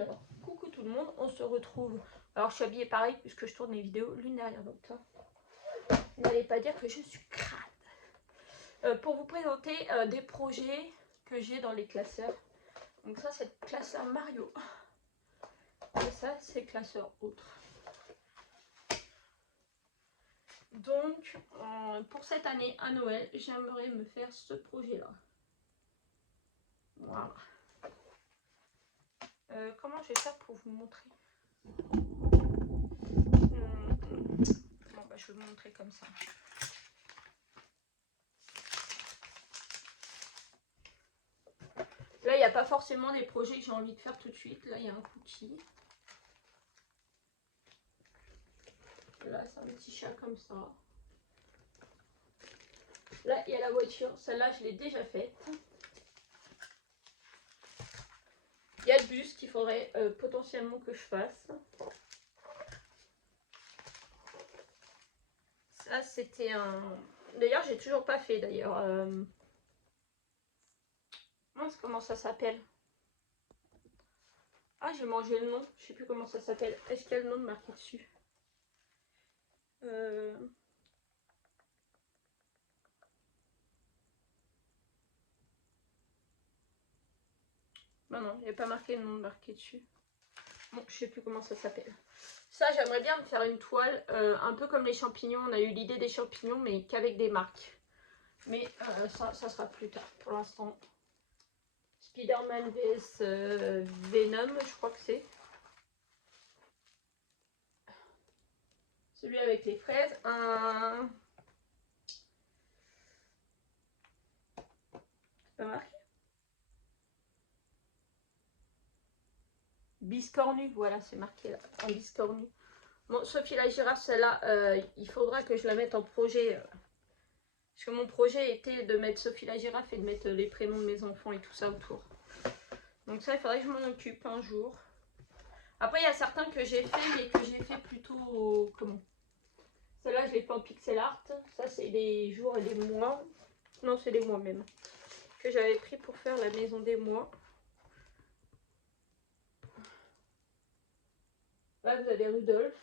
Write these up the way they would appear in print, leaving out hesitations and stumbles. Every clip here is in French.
Alors, coucou tout le monde, on se retrouve. Alors, je suis habillée pareil puisque je tourne les vidéos l'une derrière l'autre. N'allez pas dire que je suis crade. Pour vous présenter des projets que j'ai dans les classeurs. Donc ça, c'est le classeur Mario. Et ça, c'est le classeur autre. Donc, pour cette année à Noël, j'aimerais me faire ce projet-là. Voilà. Comment je vais faire pour vous montrer? Bon, bah, je vais vous montrer comme ça. Là, il n'y a pas forcément des projets que j'ai envie de faire tout de suite. Là, il y a un cookie. Là, c'est un petit chat comme ça. Là, il y a la voiture. Celle-là, je l'ai déjà faite. Il y a le bus qu'il faudrait potentiellement que je fasse. Ça, c'était un... D'ailleurs, j'ai toujours pas fait, d'ailleurs. Mince, comment ça s'appelle? Ah, j'ai mangé le nom. Je sais plus comment ça s'appelle. Est-ce qu'il y a le nom marqué dessus? Non, il n'y a pas marqué le nom marqué dessus. Bon, je sais plus comment ça s'appelle. Ça, j'aimerais bien me faire une toile, un peu comme les champignons. On a eu l'idée des champignons, mais qu'avec des marques. Mais ça sera plus tard. Pour l'instant, Spider-Man vs Venom, je crois que c'est. Celui avec les fraises. C'est pas marqué. Biscornu, voilà, c'est marqué là. Un biscornu. Bon, Sophie la girafe, celle-là, il faudra que je la mette en projet. Parce que mon projet était de mettre Sophie la girafe et de mettre les prénoms de mes enfants et tout ça autour. Donc ça, il faudrait que je m'en occupe un jour. Après, il y a certains que j'ai fait, mais que j'ai fait plutôt... Comment? Celle-là, je l'ai fait en pixel art. Ça, c'est les jours et les mois. Non, c'est les mois même. Que j'avais pris pour faire la maison des mois. Là, vous avez Rudolph.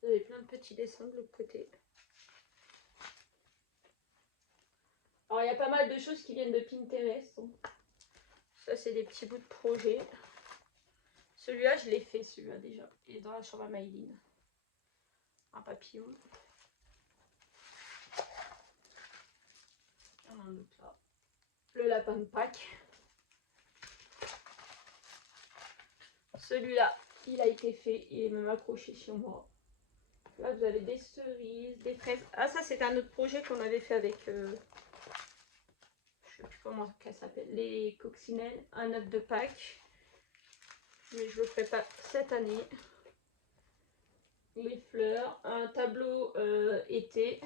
Vous avez plein de petits dessins de l'autre côté. Alors, il y a pas mal de choses qui viennent de Pinterest. Ça, c'est des petits bouts de projet. Celui-là, je l'ai fait, celui-là déjà. Il est dans la chambre à Maïline. Un papillon. Il y en a un autre là. Le lapin de Pâques. Celui-là, il a été fait. Il est même accroché sur moi. Là, vous avez des cerises, des fraises. Ah, ça, c'est un autre projet qu'on avait fait avec... je sais plus comment ça s'appelle. Les coccinelles. Un œuf de Pâques. Mais je le ferai pas cette année. Les fleurs. Un tableau été.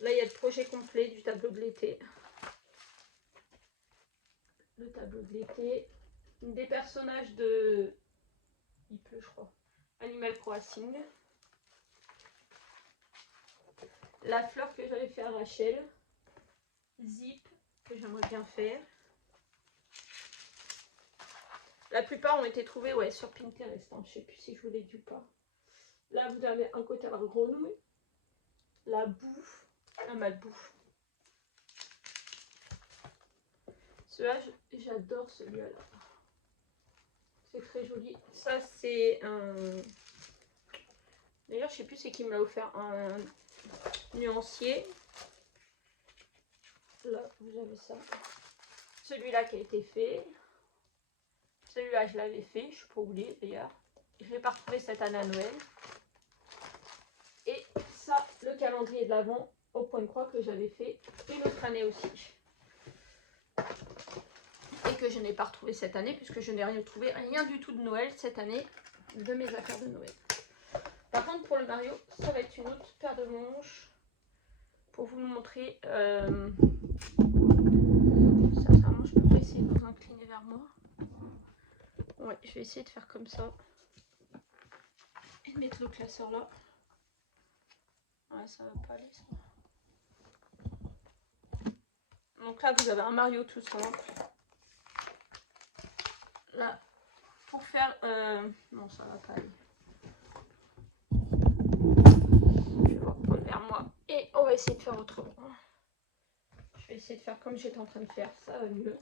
Là, il y a le projet complet du tableau de l'été. Le tableau de l'été. Des personnages de... Il pleut, je crois. Animal Crossing. La fleur que j'avais fait à Rachel. Zip, que j'aimerais bien faire. La plupart ont été trouvés ouais, sur Pinterest. Hein. Je ne sais plus si je vous l'ai dit ou pas. Là, vous avez un côté à la grenouille. La bouffe. La malbouffe. Celui-là, j'adore celui-là. C'est très joli. Ça, c'est un... D'ailleurs, je sais plus c'est qui me l'a offert. Un nuancier. Là, vous avez ça. Celui-là qui a été fait. Celui-là, je l'avais fait. Je ne suis pas oubliée d'ailleurs. Je ne l'ai pas retrouvé cette année à Noël. Et ça, le calendrier de l'Avent au point de croix que j'avais fait une autre année aussi. Et que je n'ai pas retrouvé cette année puisque je n'ai rien trouvé, rien du tout de Noël cette année de mes affaires de Noël. Par contre, pour le Mario, ça va être une autre paire de manches pour vous le montrer. Sincèrement, je peux essayer de vous incliner vers moi. Ouais, je vais essayer de faire comme ça. Et de mettre le classeur là. Ouais, ça va pas aller ça. Donc là, vous avez un Mario tout simple. là, pour faire... Non, ça va pas aller. Je vais reprendre vers moi et on va essayer de faire autrement. Je vais essayer de faire comme j'étais en train de faire, ça va mieux.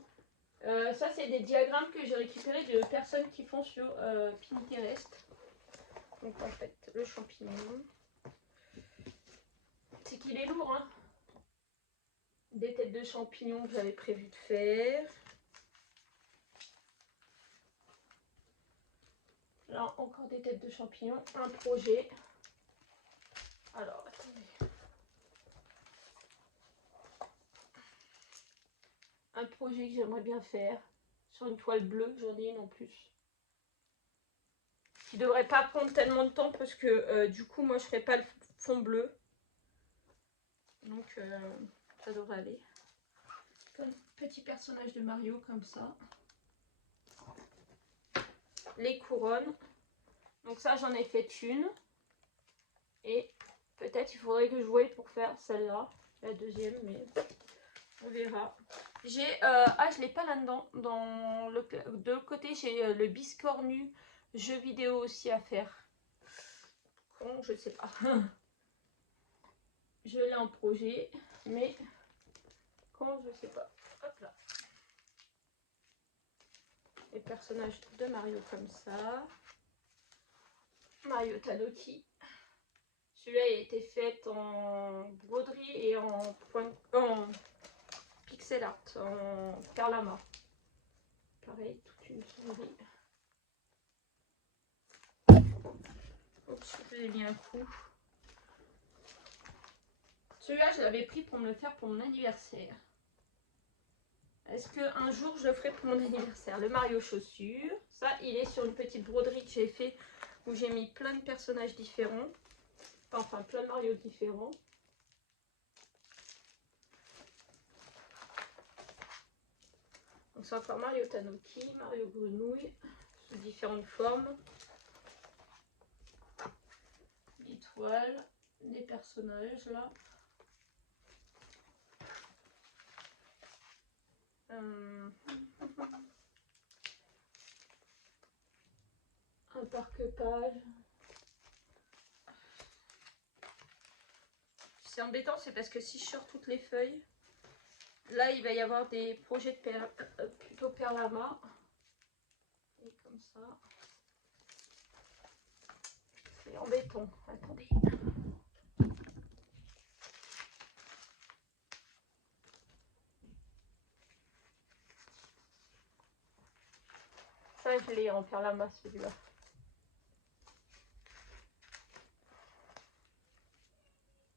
Ça, c'est des diagrammes que j'ai récupérés de personnes qui font sur Pinterest. Donc en fait, le champignon, c'est qu'il est lourd, hein. Des têtes de champignons que j'avais prévu de faire. Là, encore des têtes de champignons, un projet. Alors, attendez. Un projet que j'aimerais bien faire sur une toile bleue, j'en ai une en plus. Qui devrait pas prendre tellement de temps parce que du coup, moi, je ferai pas le fond bleu. Donc, ça devrait aller. Un petit personnage de Mario comme ça. Les couronnes. Donc ça, j'en ai fait une. Et peut-être il faudrait que je voie pour faire celle-là. La deuxième, mais on verra. J'ai... je l'ai pas là-dedans. De l'autre côté, j'ai le biscornu jeu vidéo aussi à faire. Quand, je sais pas. Je l'ai en projet, mais quand, je sais pas. Hop là. Les personnages de Mario comme ça. Mario Tanuki. Celui-là a été fait en broderie et en pixel art, en perlama. Pareil, toute une sonnerie. Oups, je l'ai mis un coup. Celui-là, je l'avais pris pour me le faire pour mon anniversaire. Est-ce qu'un jour, je le ferai pour mon anniversaire? Le Mario chaussures. Ça, il est sur une petite broderie que j'ai fait où j'ai mis plein de personnages différents. Enfin, plein de Mario différents. Donc, c'est encore Mario Tanuki, Mario Grenouille, sous différentes formes. L'étoile, des personnages là. Un parque-page. C'est embêtant, c'est parce que si je sors toutes les feuilles, là il va y avoir des projets de plutôt perlama. Et comme ça. C'est embêtant. Attendez. Ça, je l'ai en perlama celui-là.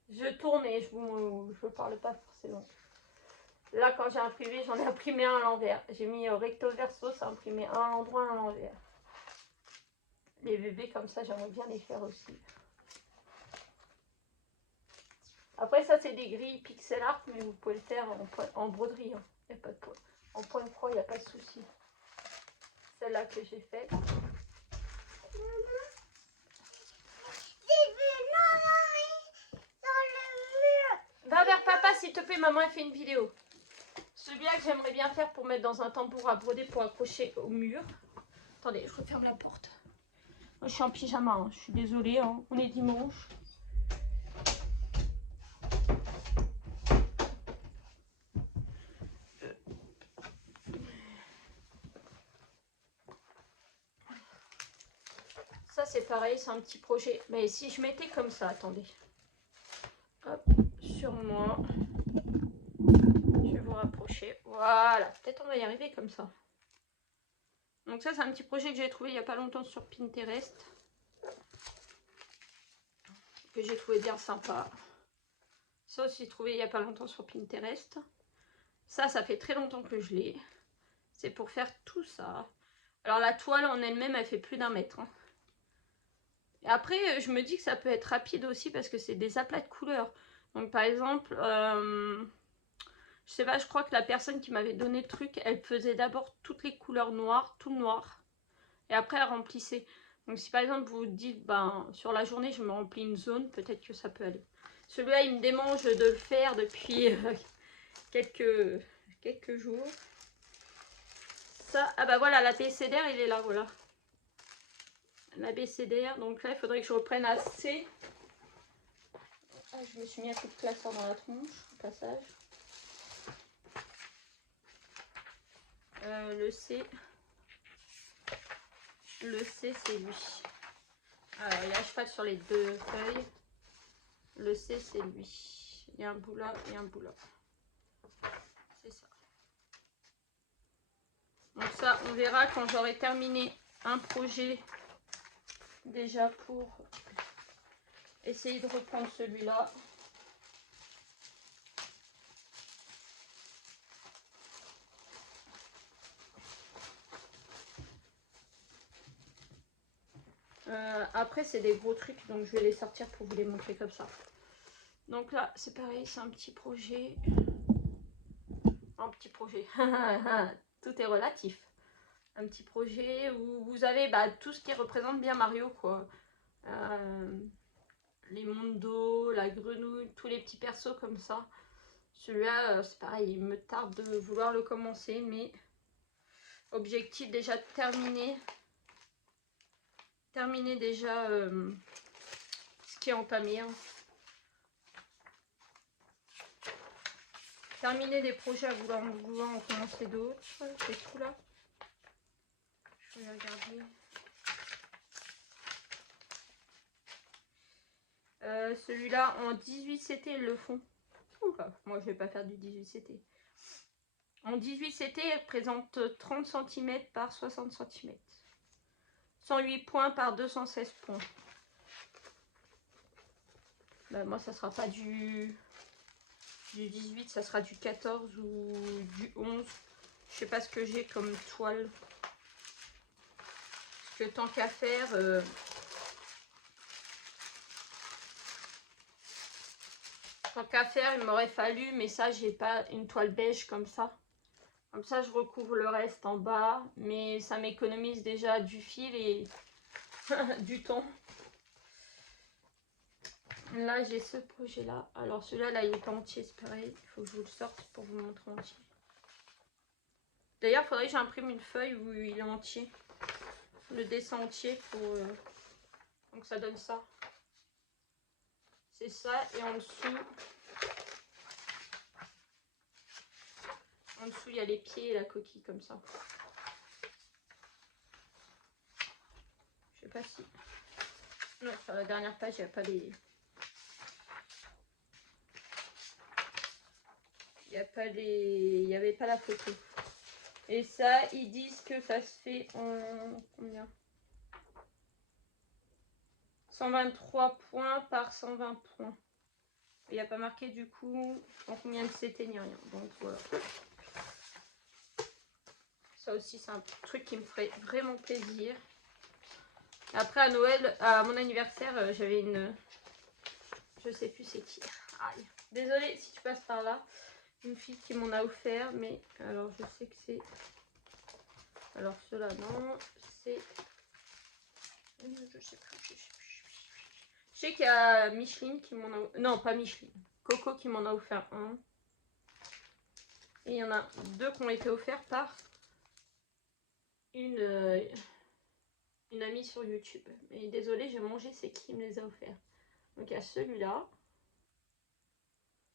Je tourne et je parle pas forcément. Là, quand j'ai imprimé, j'en ai imprimé un à l'envers. J'ai mis recto verso, ça a imprimé un à l'endroit, un à l'envers. Les bébés comme ça, j'aimerais bien les faire aussi. Après, ça, c'est des grilles pixel art, mais vous pouvez le faire en broderie. Hein. Y a pas de en point de croix, il n'y a pas de souci. Celle-là que j'ai faite. Va vers papa, s'il te plaît, maman, elle fait une vidéo. Celui-là que j'aimerais bien faire pour mettre dans un tambour à broder pour accrocher au mur. Attendez, je referme la porte. Moi, je suis en pyjama, hein. Je suis désolée, hein. On est dimanche. Ça, c'est pareil, c'est un petit projet. Mais si je mettais comme ça, attendez. Hop, sur moi. Je vais vous rapprocher. Voilà, peut-être on va y arriver comme ça. Donc ça, c'est un petit projet que j'ai trouvé il n'y a pas longtemps sur Pinterest. Que j'ai trouvé bien sympa. Ça aussi, j'ai trouvé il n'y a pas longtemps sur Pinterest. Ça fait très longtemps que je l'ai. C'est pour faire tout ça. Alors la toile en elle-même, elle fait plus d'1 mètre. Hein. Et après, je me dis que ça peut être rapide aussi parce que c'est des aplats de couleurs. Donc par exemple, je sais pas, je crois que la personne qui m'avait donné le truc, elle faisait d'abord toutes les couleurs noires, tout noir. Et après, elle remplissait. Donc si par exemple vous dites, ben sur la journée, je me remplis une zone, peut-être que ça peut aller. Celui-là, il me démange de le faire depuis quelques jours. ça, ah bah voilà, l'ABCDR il est là, voilà. L'ABCDR, donc là il faudrait que je reprenne à C. Ah, je me suis mis un coup de classeur dans la tronche, au passage. Le C. Le C c'est lui. Alors il y a un cheval sur les deux feuilles. Le C c'est lui. Il y a un bout là et un bout là. C'est ça. Donc ça on verra quand j'aurai terminé un projet déjà pour essayer de reprendre celui-là. Après c'est des gros trucs donc je vais les sortir pour vous les montrer comme ça. Donc là c'est pareil, c'est un petit projet. Un petit projet. Tout est relatif. Un petit projet où vous avez tout ce qui représente bien Mario quoi. Les mondes d'eau, la grenouille, tous les petits persos comme ça. Celui-là c'est pareil, il me tarde de vouloir le commencer mais objectif déjà terminé. Terminer déjà ce qui est entamé. Hein. Terminer des projets à vouloir en commencer d'autres. C'est tout là. Je vais regarder. Celui-là en 18 CT ils le font. Oula, moi je vais pas faire du 18 CT. En 18 CT elle présente 30 cm par 60 cm. 108 points par 216 points. Bah, moi ça sera pas du 18, ça sera du 14 ou du 11. Je sais pas ce que j'ai comme toile. Parce que tant qu'à faire... Tant qu'à faire, il m'aurait fallu, mais ça, j'ai pas une toile beige comme ça. Comme ça, je recouvre le reste en bas, mais ça m'économise déjà du fil et du temps. Là, j'ai ce projet-là. Alors, celui-là, là, il est pas entier, c'est pareil. Il faut que je vous le sorte pour vous montrer entier. D'ailleurs, il faudrait que j'imprime une feuille où il est entier. Le dessin entier pour... Donc, ça donne ça. C'est ça, et en dessous... En dessous, il y a les pieds et la coquille comme ça. Je sais pas si... Non, sur la dernière page, il n'y a pas les... Il n'y avait pas la photo. Et ça, ils disent que ça se fait en... Combien? 123 points par 120 points. Il n'y a pas marqué du coup en combien de CT ni rien. Donc voilà. Ça aussi, c'est un truc qui me ferait vraiment plaisir. Après, à Noël, à mon anniversaire, j'avais une... Je sais plus c'est qui. Aïe. Désolée si tu passes par là. Une fille qui m'en a offert. Mais alors, je sais que c'est... Alors, ceux-là, non. C'est... Je sais plus. Je sais qu'il y a Micheline qui m'en a... Non, pas Micheline. Coco qui m'en a offert un. Et il y en a deux qui ont été offerts par une amie sur YouTube. Mais désolée, j'ai mangé, c'est qui me les a offerts. Donc il y a celui-là.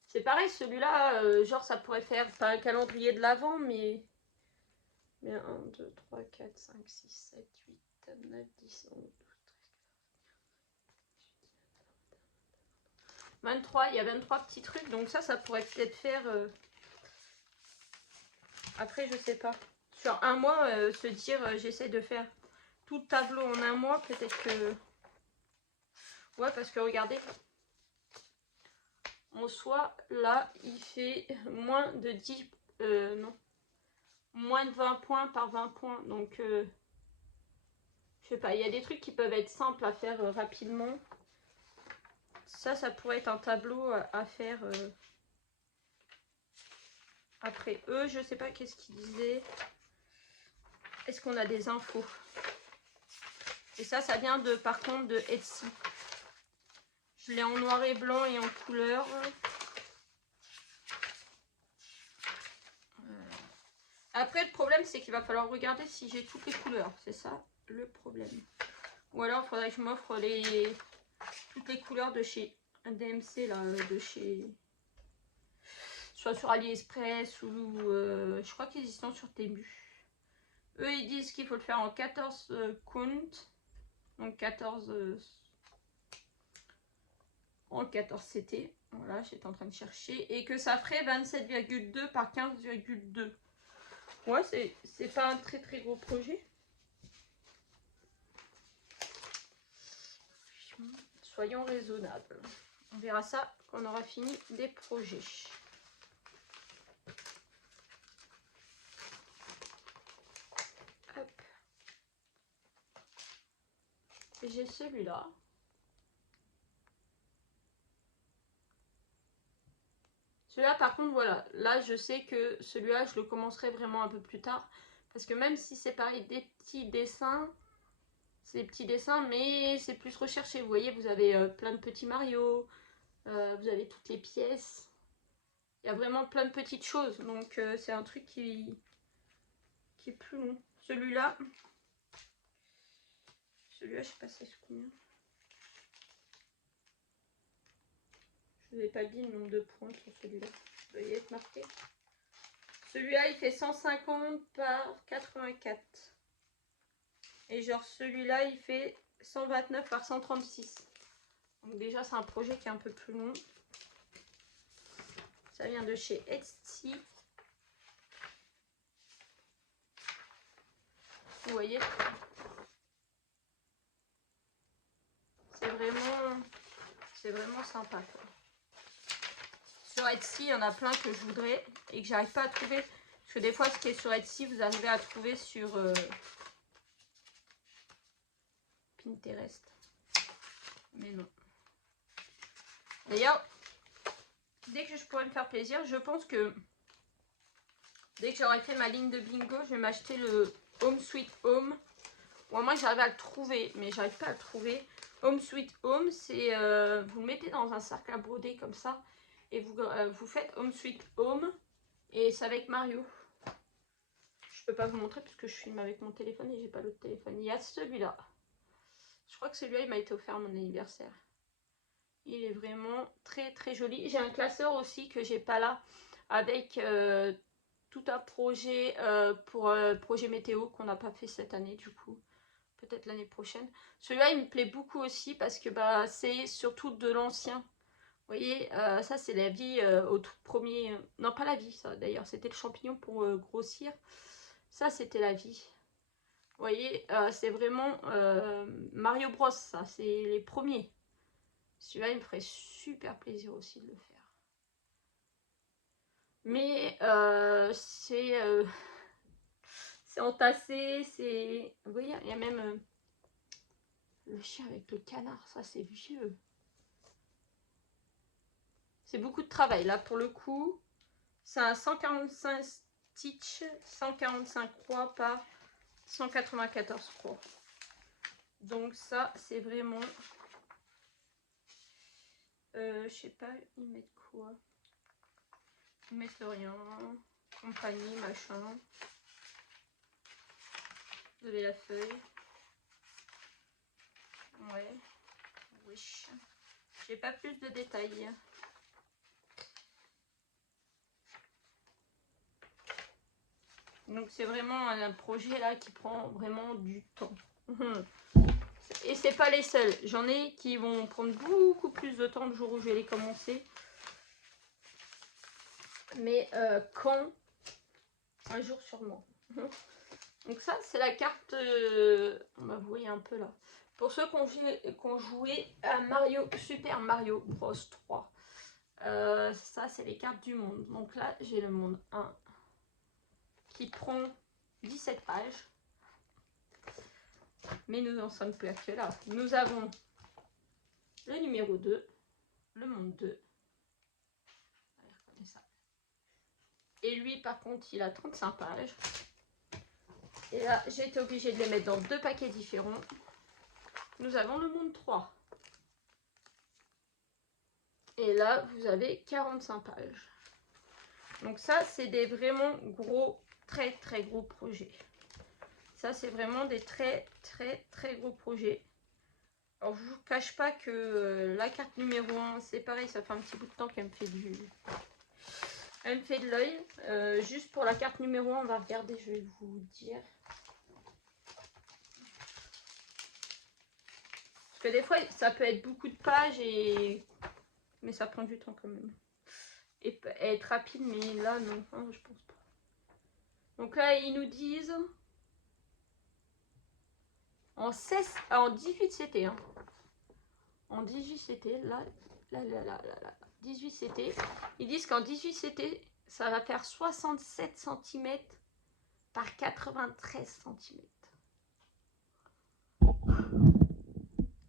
C'est pareil, celui-là, genre ça pourrait faire pas un calendrier de l'avant, mais 1, 2, 3, 4, 5, 6, 7, 8, 9, 10, 11, 12, 13, 23, il y a 23 petits trucs, donc ça pourrait peut-être faire... Après, je sais pas. Sur un mois, se dire, j'essaie de faire tout le tableau en un mois, peut-être que... Ouais, parce que regardez, en soi, là, il fait moins de 10... non. Moins de 20 points par 20 points. Donc, je sais pas, il y a des trucs qui peuvent être simples à faire rapidement. Ça pourrait être un tableau à faire... Après eux, je sais pas qu'est-ce qu'ils disaient. Est-ce qu'on a des infos? Et ça vient de, par contre, de Etsy. Je l'ai en noir et blanc et en couleur. Après, le problème, problème, c'est qu'il va falloir regarder si j'ai toutes les couleurs. C'est ça le problème. Ou alors, il faudrait que je m'offre toutes les couleurs de chez DMC, là, de chez... Soit sur AliExpress ou... je crois qu'ils y sont sur Temu. Eux, ils disent qu'il faut le faire en 14 count. Donc 14... en 14 CT. Voilà, j'étais en train de chercher. Et que ça ferait 27,2 par 15,2. Ouais, c'est pas un très très gros projet. Soyons raisonnables. On verra ça quand on aura fini des projets. Hop. J'ai celui-là. Celui-là, par contre, voilà. Là, je sais que celui-là, je le commencerai vraiment un peu plus tard. Parce que même si c'est pareil, des petits dessins, c'est des petits dessins, mais c'est plus recherché. Vous voyez, vous avez plein de petits Mario. Vous avez toutes les pièces. Il y a vraiment plein de petites choses. Donc, c'est un truc qui est plus long. Celui-là, je sais pas c'est combien. Je vous ai pas dit le nombre de points sur celui-là. Vous voyez être marqué. Celui-là, il fait 150 par 84. Et genre celui-là, il fait 129 par 136. Donc déjà, c'est un projet qui est un peu plus long. Ça vient de chez Etsy. Vous voyez, c'est vraiment sympa, quoi. Sur Etsy, il y en a plein que je voudrais et que j'arrive pas à trouver. Parce que des fois, ce qui est sur Etsy, vous arrivez à trouver sur Pinterest. Mais non. D'ailleurs, dès que je pourrais me faire plaisir, je pense que dès que j'aurai fait ma ligne de bingo, je vais m'acheter le Home Sweet Home. Ou à moins que j'arrive à le trouver, mais j'arrive pas à le trouver. Home Sweet Home, c'est vous le mettez dans un cercle à broder comme ça. Et vous faites Home Sweet Home. Et c'est avec Mario. Je peux pas vous montrer parce que je filme avec mon téléphone et j'ai pas l'autre téléphone. Il y a celui-là. Je crois que celui-là, il m'a été offert à mon anniversaire. Il est vraiment très très joli. J'ai un classeur aussi que j'ai pas là. Avec tout un projet pour projet météo qu'on n'a pas fait cette année du coup. Peut-être l'année prochaine. Celui-là, il me plaît beaucoup aussi parce que bah, c'est surtout de l'ancien. Vous voyez, ça c'est la vie au tout premier... Non, pas la vie, ça d'ailleurs. C'était le champignon pour grossir. Ça, c'était la vie. Vous voyez, c'est vraiment Mario Bros, ça. C'est les premiers. Celui-là, il me ferait super plaisir aussi de le faire. Mais c'est entassé, c'est... Vous voyez, il y a même le chien avec le canard, ça c'est vieux. C'est beaucoup de travail, là pour le coup. C'est un 145 stitch, 145 croix par 194 croix. Donc ça, c'est vraiment... je sais pas, ils mettent quoi? Ils mettent rien. Compagnie, machin. Vous avez la feuille. Ouais. Wish. J'ai pas plus de détails. Donc c'est vraiment un projet là qui prend vraiment du temps. Et c'est pas les seuls. J'en ai qui vont prendre beaucoup plus de temps le jour où je vais les commencer. Mais quand? Un jour sûrement. Donc ça c'est la carte, bah, vous voyez un peu là. Pour ceux qui ont joué à Super Mario Bros 3. Ça c'est les cartes du monde. Donc là j'ai le monde 1 qui prend 17 pages. Mais nous n'en sommes plus que là. Nous avons le numéro 2, le monde 2. Et lui par contre il a 35 pages. Et là j'ai été obligée de les mettre dans deux paquets différents. Nous avons le monde 3. Et là vous avez 45 pages. Donc ça c'est des vraiment gros très très gros projets. Ça, c'est vraiment des très gros projets. Alors, je vous cache pas que la carte numéro 1, c'est pareil, ça fait un petit bout de temps qu'elle me fait elle me fait de l'œil. Juste pour la carte numéro 1, on va regarder, je vais vous dire. Parce que des fois, ça peut être beaucoup de pages, mais ça prend du temps quand même. Et être rapide, mais là, non, hein, je pense pas. Donc là, ils nous disent... En 18 CT, hein. En 18 CT, là, 18 CT. Ils disent qu'en 18 CT, ça va faire 67 cm par 93 cm.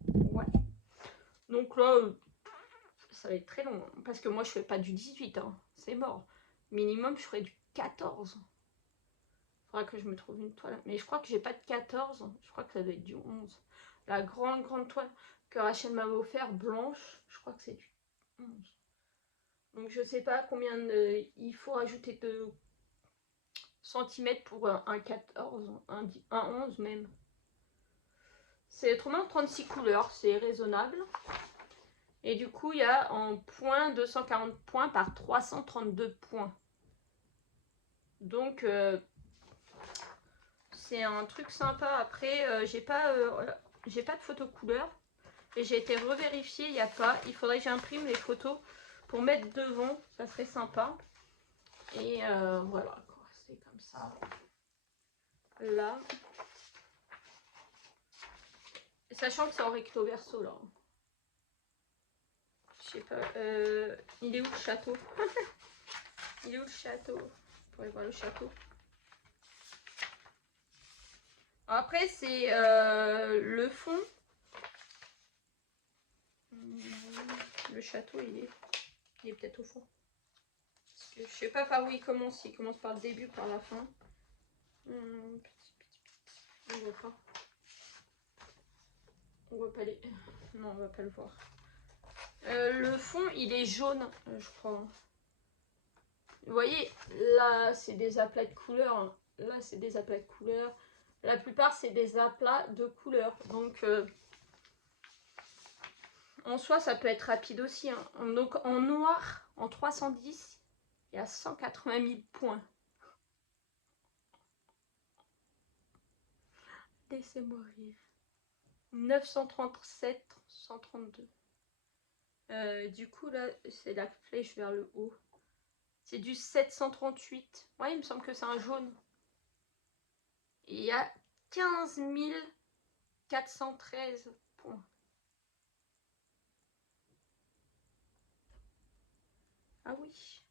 Ouais. Donc là, ça va être très long. Hein, parce que moi, je fais pas du 18, hein. C'est mort. Minimum, je ferai du 14. Faudra que je me trouve une toile. Mais je crois que j'ai pas de 14. Je crois que ça doit être du 11. La grande toile que Rachel m'avait offert, blanche, je crois que c'est du 11. Donc je sais pas combien il faut rajouter de centimètres pour un 14, un 11 même. C'est trop bien, 36 couleurs, c'est raisonnable. Et du coup, il y a en points 240 points par 332 points. Donc, c'est un truc sympa. Après, j'ai pas de photos couleurs. Et j'ai été revérifier, il n'y a pas. Il faudrait que j'imprime les photos pour mettre devant. Ça serait sympa. Et voilà, c'est comme ça. Là. Sachant que c'est en recto verso là. Je sais pas. Il est où le château? Il est où le château? Vous pourrez voir le château. Après, c'est le fond. Le château, il est peut-être au fond. Parce que je sais pas par où il commence. Il commence par le début, par la fin. On voit pas. On voit pas les... Non, on va pas le voir. Le fond, il est jaune, je crois. Vous voyez, là, c'est des aplats de couleurs. Là, c'est des aplats de couleurs. La plupart, c'est des aplats de couleurs. Donc, en soi, ça peut être rapide aussi. Hein. Donc, en noir, en 310, il y a 180 000 points. Laissez-moi rire. 937, 132. Du coup, là, c'est la flèche vers le haut. C'est du 738. Ouais, il me semble que c'est un jaune. Et il y a 15 413 points. Ah oui.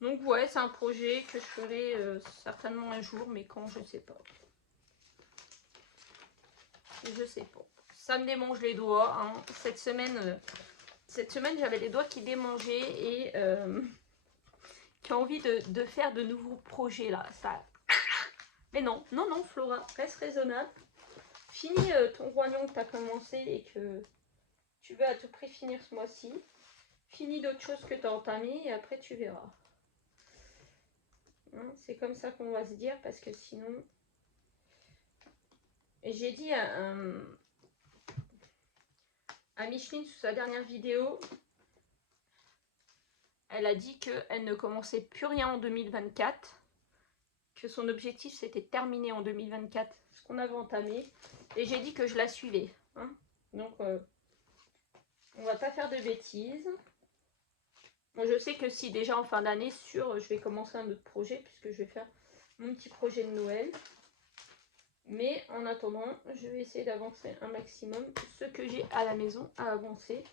Donc ouais, c'est un projet que je ferai certainement un jour, mais quand, je sais pas. Je sais pas. Ça me démange les doigts. Hein. Cette semaine j'avais les doigts qui démangeaient et qui ont envie de faire de nouveaux projets là. Ça... Mais non, Flora, reste raisonnable. Finis ton roi lion que tu as commencé et que tu veux à tout prix finir ce mois-ci. Finis d'autres choses que tu as entamées et après tu verras. Hein, c'est comme ça qu'on va se dire parce que sinon... Et j'ai dit à Micheline sous sa dernière vidéo, elle a dit qu'elle ne commençait plus rien en 2024, que son objectif c'était de terminer en 2024 ce qu'on avait entamé, et j'ai dit que je la suivais. Hein. Donc on va pas faire de bêtises. Moi, je sais que si déjà en fin d'année, sûr, je vais commencer un autre projet puisque je vais faire mon petit projet de Noël. Mais en attendant, je vais essayer d'avancer un maximum ce que j'ai à la maison à avancer.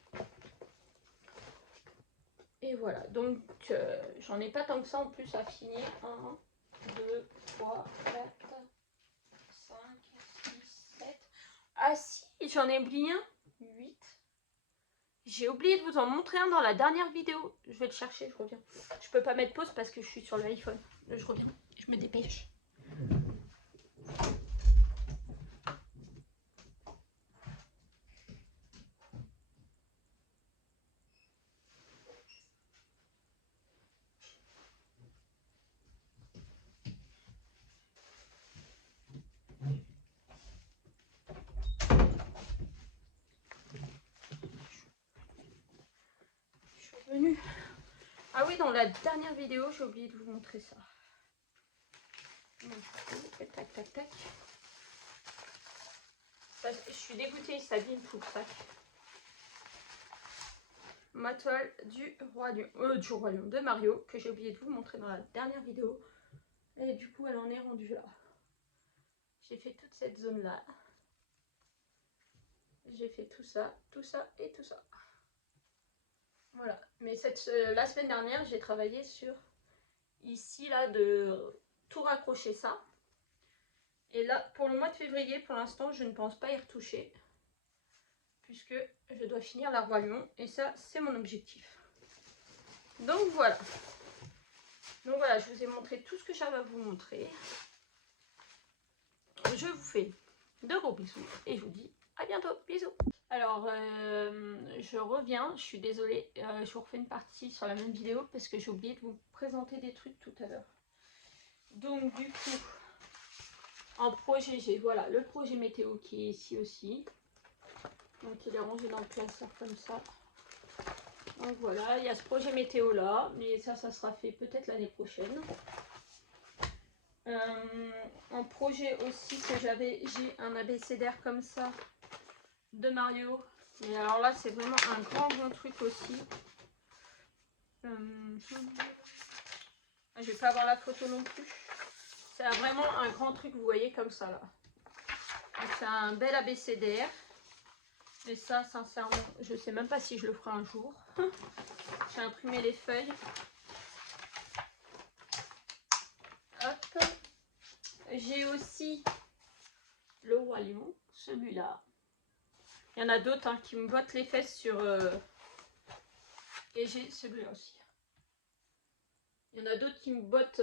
Et voilà, donc j'en ai pas tant que ça en plus à finir. 1, 2, 3, 4, 5, 6, 7. Ah si, j'en ai oublié un. 8. J'ai oublié de vous en montrer un dans la dernière vidéo. Je vais le chercher, je reviens. Je peux pas mettre pause parce que je suis sur l'iPhone. Je reviens, je me dépêche. oui, dans la dernière vidéo, j'ai oublié de vous montrer ça. Tac, tac, tac. Je suis dégoûtée, ça abîme tout le sac. Ma toile du roi lion de Mario, que j'ai oublié de vous montrer dans la dernière vidéo. Et du coup, elle en est rendue là. J'ai fait toute cette zone là. J'ai fait tout ça et tout ça. Voilà. Mais la semaine dernière, j'ai travaillé sur ici là de tout raccrocher ça. Et là, pour le mois de février, pour l'instant, je ne pense pas y retoucher. Puisque je dois finir la roi lion. Et ça, c'est mon objectif. Donc voilà. Donc voilà, je vous ai montré tout ce que j'avais à vous montrer. Je vous fais de gros bisous. Et je vous dis à bientôt. Bisous. Alors, je reviens. Je suis désolée. Je vous refais une partie sur la même vidéo. Parce que j'ai oublié de vous présenter des trucs tout à l'heure. Donc du coup... En projet, j'ai voilà le projet météo qui est ici aussi. Donc il est rangé dans le classeur comme ça. Donc voilà, il y a ce projet météo là, mais ça sera fait peut-être l'année prochaine. En projet aussi que j'ai un abécédaire comme ça de Mario. Mais alors là, c'est vraiment un grand truc aussi. Je vais pas avoir la photo non plus. C'est vraiment un grand truc, vous voyez, comme ça là. C'est un bel abécédaire. Et ça, sincèrement, je sais même pas si je le ferai un jour. J'ai imprimé les feuilles. Hop. J'ai aussi le roi lion, celui-là. Il y en a d'autres hein, qui me bottent les fesses sur... Et j'ai celui-là aussi. Il y en a d'autres qui me bottent...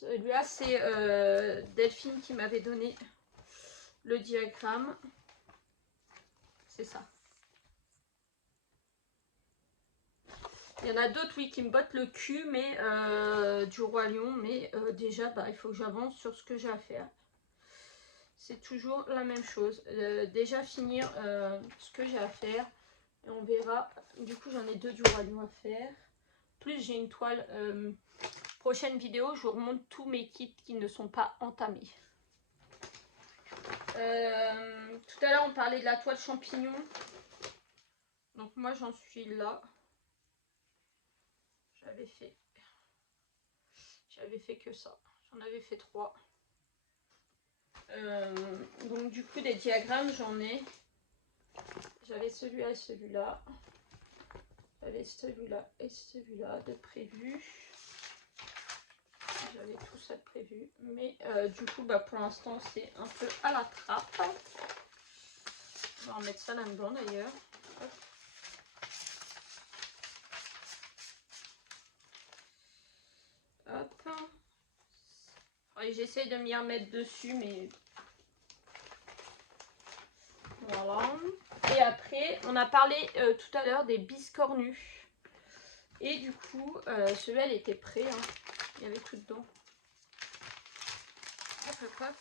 celui-là, c'est Delphine qui m'avait donné le diagramme. C'est ça. Il y en a d'autres, oui, qui me bottent le cul, mais du roi lion. Mais déjà, bah, il faut que j'avance sur ce que j'ai à faire. C'est toujours la même chose. Déjà finir ce que j'ai à faire. Et on verra. Du coup, j'en ai 2 du roi lion à faire. Plus, j'ai une toile. Prochaine vidéo, je vous remonte tous mes kits qui ne sont pas entamés. Tout à l'heure, on parlait de la toile champignon. Donc, moi, j'en suis là. J'avais fait que ça. J'en avais fait 3. Donc du coup des diagrammes j'en ai. J'avais celui-là et celui-là. J'avais celui-là et celui-là de prévu. J'avais tout ça de prévu. Mais du coup bah, pour l'instant c'est un peu à la trappe. On va remettre ça là-dedans d'ailleurs. Hop. J'essaye de m'y remettre dessus mais... Voilà. Et après, on a parlé tout à l'heure des biscornus. Et du coup, celui-là, il était prêt. Hein. Il y avait tout dedans. Hop, hop, hop.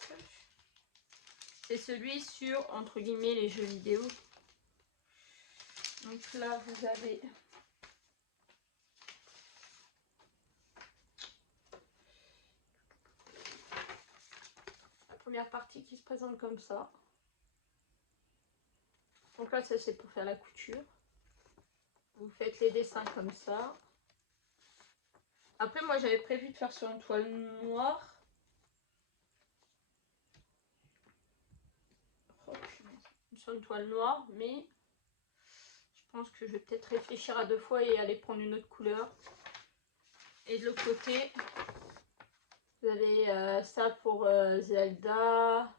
C'est celui sur, entre guillemets, les jeux vidéo. Donc là, vous avez... la première partie qui se présente comme ça. Donc là, ça c'est pour faire la couture. Vous faites les dessins comme ça. Après, moi, j'avais prévu de faire sur une toile noire. Oh, sur une toile noire, mais je pense que je vais peut-être réfléchir à 2 fois et aller prendre une autre couleur. Et de l'autre côté, vous avez ça pour Zelda,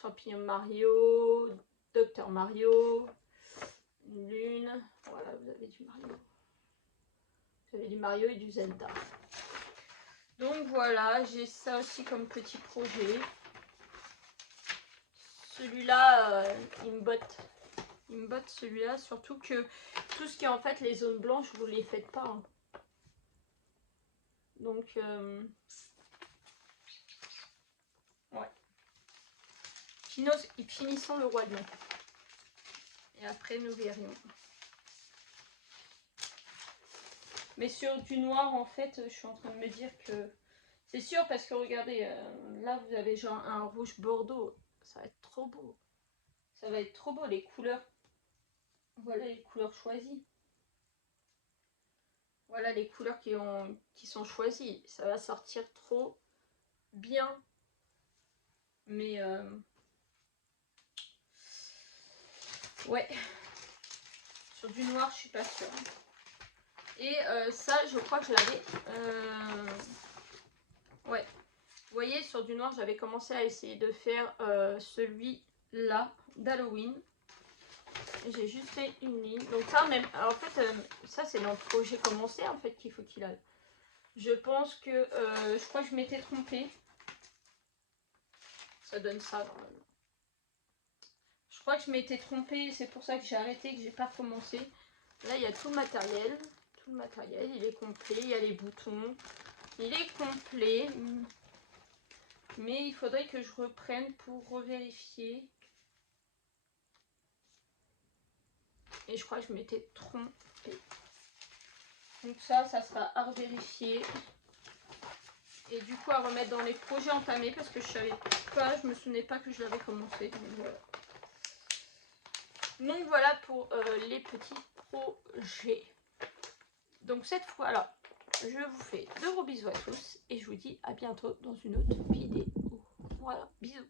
Champignon Mario, Docteur Mario, une lune. Voilà, vous avez du Mario. Vous avez du Mario et du Zelda. Donc voilà, j'ai ça aussi comme petit projet. Celui-là, il me botte. Il me botte celui-là, surtout que tout ce qui est en fait les zones blanches, vous ne les faites pas. Hein. Donc, ouais. Finissons le roi lion. Et après, nous verrions. Mais sur du noir, en fait, je suis en train de me dire que c'est sûr parce que regardez, là vous avez genre un rouge bordeaux. Ça va être trop beau. Ça va être trop beau les couleurs. Voilà les couleurs choisies. Voilà les couleurs qui sont choisies. Ça va sortir trop bien. Mais ouais. Sur du noir, je suis pas sûre. Et ça, je crois que je l'avais... Ouais. Vous voyez, sur du noir, j'avais commencé à essayer de faire celui-là d'Halloween. J'ai juste fait une ligne. Donc ça, même... Alors, en fait, ça, c'est dans le projet commencé, en fait, qu'il faut qu'il aille. Je pense que... je crois que je m'étais trompée. Ça donne ça, normalement. Je crois que je m'étais trompée. C'est pour ça que j'ai arrêté, que j'ai pas recommencé. Là, il y a tout le matériel. Tout le matériel, il est complet. Il y a les boutons. Il est complet. Mais il faudrait que je reprenne pour revérifier. Et je crois que je m'étais trompée. Donc ça sera à revérifier. Et du coup à remettre dans les projets entamés parce que je savais pas, je me souvenais pas que je l'avais commencé. Donc voilà pour les petits projets. Donc cette fois-là, je vous fais de gros bisous à tous et je vous dis à bientôt dans une autre vidéo. Voilà, bisous.